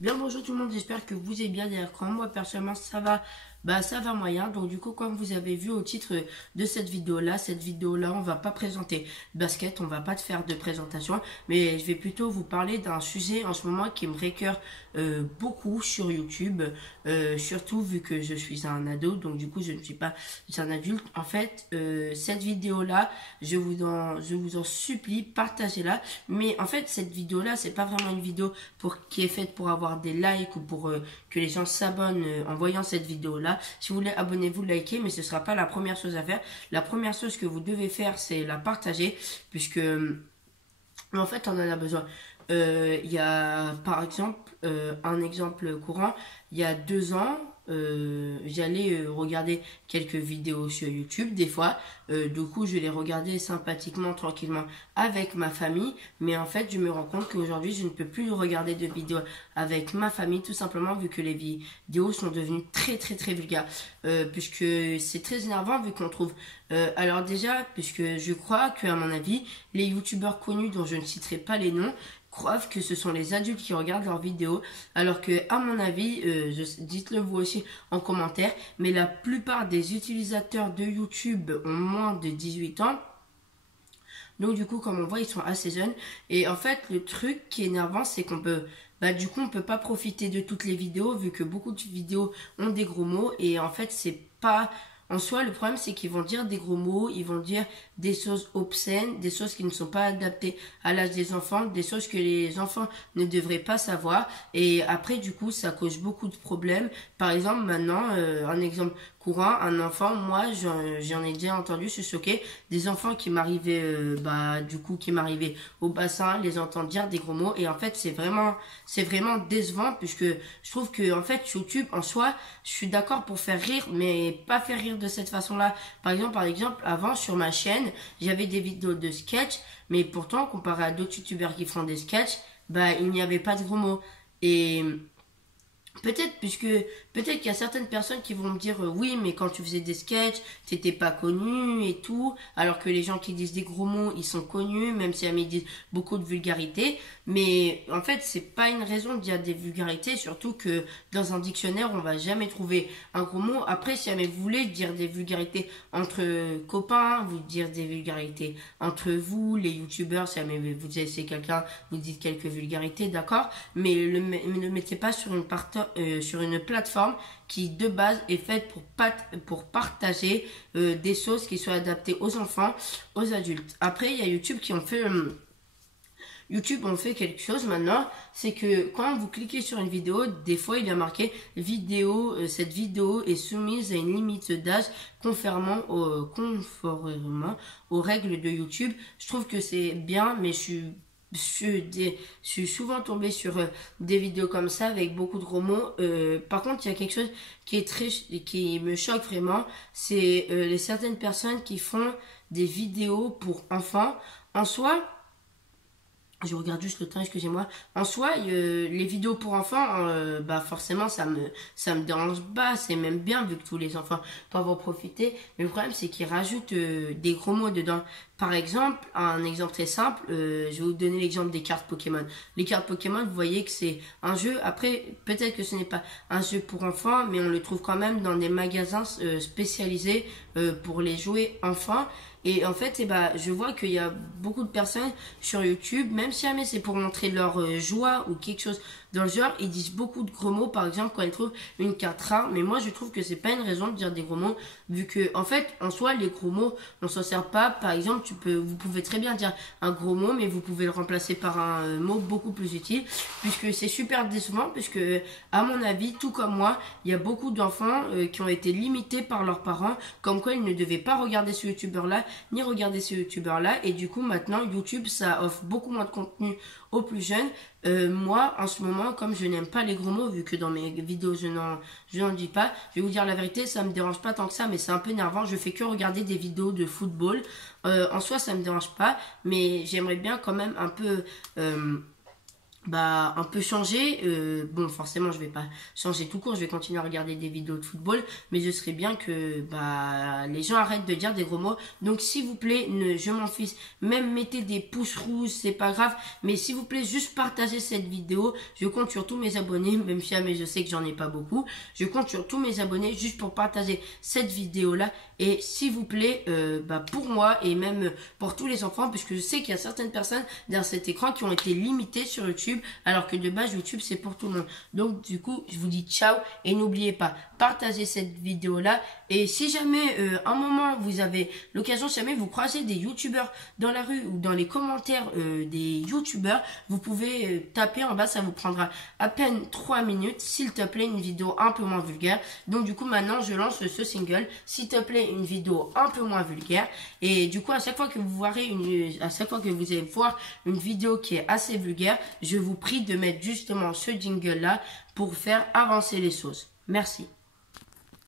Bien bonjour tout le monde, j'espère que vous allez bien derrière l'écran. Moi personnellement ça va moyen. Donc du coup comme vous avez vu au titre de cette vidéo là on va pas présenter basket, on va pas te faire de présentation, mais je vais plutôt vous parler d'un sujet en ce moment qui me récœure beaucoup sur YouTube, surtout vu que je suis un ado, donc du coup je ne suis pas un adulte. En fait cette vidéo là je vous en supplie, partagez-la. Mais en fait cette vidéo là c'est pas vraiment une vidéo qui est faite pour avoir des likes ou pour que les gens s'abonnent en voyant cette vidéo là. Si vous voulez, abonnez-vous, likez, mais ce sera pas la première chose à faire. La première chose que vous devez faire, c'est la partager, puisque en fait on en a besoin. Il y a par exemple un exemple courant, il y a 2 ans, j'allais regarder quelques vidéos sur YouTube des fois. Du coup, je les regardais sympathiquement, tranquillement avec ma famille. Mais en fait, je me rends compte qu'aujourd'hui, je ne peux plus regarder de vidéos avec ma famille, tout simplement vu que les vidéos sont devenues très très très vulgaires. Puisque c'est très énervant vu qu'on trouve... alors déjà, puisque je crois qu'à mon avis, les youtubeurs connus dont je ne citerai pas les noms, croient que ce sont les adultes qui regardent leurs vidéos, alors que à mon avis, dites-le vous aussi en commentaire, mais la plupart des utilisateurs de YouTube ont moins de 18 ans. Donc du coup, comme on voit, ils sont assez jeunes. Et en fait, le truc qui est énervant, c'est qu'on peut... du coup, on peut pas profiter de toutes les vidéos, vu que beaucoup de vidéos ont des gros mots. Et en fait, c'est pas... En soi, le problème, c'est qu'ils vont dire des gros mots, ils vont dire des choses obscènes, des choses qui ne sont pas adaptées à l'âge des enfants, des choses que les enfants ne devraient pas savoir. Et après, du coup, ça cause beaucoup de problèmes. Par exemple, maintenant, un exemple courant, un enfant, moi, j'en ai déjà entendu se choquer, des enfants qui m'arrivaient, du coup, qui m'arrivaient au bassin, les entendre dire des gros mots. Et en fait, c'est vraiment décevant, puisque je trouve que, en fait, YouTube, en soi, je suis d'accord pour faire rire, mais pas faire rire de cette façon-là. Par exemple, avant, sur ma chaîne, j'avais des vidéos de sketch, mais pourtant, comparé à d'autres youtubeurs qui font des sketchs, il n'y avait pas de gros mots. Et peut-être qu'il y a certaines personnes qui vont me dire oui, mais quand tu faisais des sketchs, t'étais pas connu et tout, alors que les gens qui disent des gros mots, ils sont connus, même si ils disent beaucoup de vulgarité. Mais en fait, c'est pas une raison de dire des vulgarités, surtout que dans un dictionnaire, on va jamais trouver un gros mot. Après, si jamais vous voulez dire des vulgarités entre copains, vous dire des vulgarités entre vous, les youtubeurs, si jamais vous essayez quelqu'un, vous dites quelques vulgarités, d'accord, mais ne le mettez pas sur une plateforme qui de base est faite pour partager des choses qui soient adaptées aux enfants, aux adultes. Après, il y a YouTube qui ont fait... YouTube on fait quelque chose maintenant, c'est que quand vous cliquez sur une vidéo, des fois il y a marqué vidéo, cette vidéo est soumise à une limite d'âge conformément aux règles de YouTube. Je trouve que c'est bien, mais je suis souvent tombée sur des vidéos comme ça avec beaucoup de gros mots. Par contre, il y a quelque chose qui me choque vraiment, c'est les certaines personnes qui font des vidéos pour enfants. En soi, je regarde juste le temps, excusez-moi. En soi, les vidéos pour enfants, forcément, ça me dérange pas. C'est même bien vu que tous les enfants peuvent en profiter. Mais le problème, c'est qu'ils rajoutent des gros mots dedans. Par exemple, un exemple très simple, je vais vous donner l'exemple des cartes Pokémon. Les cartes Pokémon, vous voyez que c'est un jeu. Après, peut-être que ce n'est pas un jeu pour enfants, mais on le trouve quand même dans des magasins spécialisés pour les jouets enfants. Et en fait, je vois qu'il y a beaucoup de personnes sur YouTube, même si jamais c'est pour montrer leur joie ou quelque chose dans le genre, ils disent beaucoup de gros mots, par exemple, quand ils trouvent une carte rare. Mais moi, je trouve que c'est pas une raison de dire des gros mots, vu que, en fait, en soi, les gros mots, on s'en sert pas. Par exemple, vous pouvez très bien dire un gros mot, mais vous pouvez le remplacer par un mot beaucoup plus utile, puisque c'est super décevant, puisque, à mon avis, tout comme moi, il y a beaucoup d'enfants qui ont été limités par leurs parents, comme quoi ils ne devaient pas regarder ce youtubeur-là, ni regarder ce youtubeur-là, et du coup, maintenant, YouTube, ça offre beaucoup moins de contenu aux plus jeunes. Moi, en ce moment, comme je n'aime pas les gros mots, vu que dans mes vidéos je n'en dis pas, je vais vous dire la vérité, ça me dérange pas tant que ça, mais c'est un peu énervant. Je fais que regarder des vidéos de football. En soi, ça me dérange pas, mais j'aimerais bien quand même un peu un peu changer. Bon, forcément, je vais pas changer tout court. Je vais continuer à regarder des vidéos de football, mais je serais bien que les gens arrêtent de dire des gros mots. Donc, s'il vous plaît, je m'en fiche. Même mettez des pouces rouges, c'est pas grave. Mais s'il vous plaît, juste partagez cette vidéo. Je compte sur tous mes abonnés, même si jamais je sais que j'en ai pas beaucoup. Je compte sur tous mes abonnés juste pour partager cette vidéo-là. Et s'il vous plaît, pour moi et même pour tous les enfants, puisque je sais qu'il y a certaines personnes dans cet écran qui ont été limitées sur YouTube, alors que de base YouTube c'est pour tout le monde. Donc du coup je vous dis ciao et n'oubliez pas, partagez cette vidéo là. Et si jamais un moment vous avez l'occasion, si jamais vous croisez des youtubeurs dans la rue ou dans les commentaires des youtubeurs, vous pouvez taper en bas, ça vous prendra à peine 3 minutes, s'il te plaît une vidéo un peu moins vulgaire. Donc du coup maintenant je lance ce single, s'il te plaît une vidéo un peu moins vulgaire. Et du coup à chaque fois que vous allez voir une vidéo qui est assez vulgaire, je vous prie de mettre justement ce jingle là pour faire avancer les choses. Merci.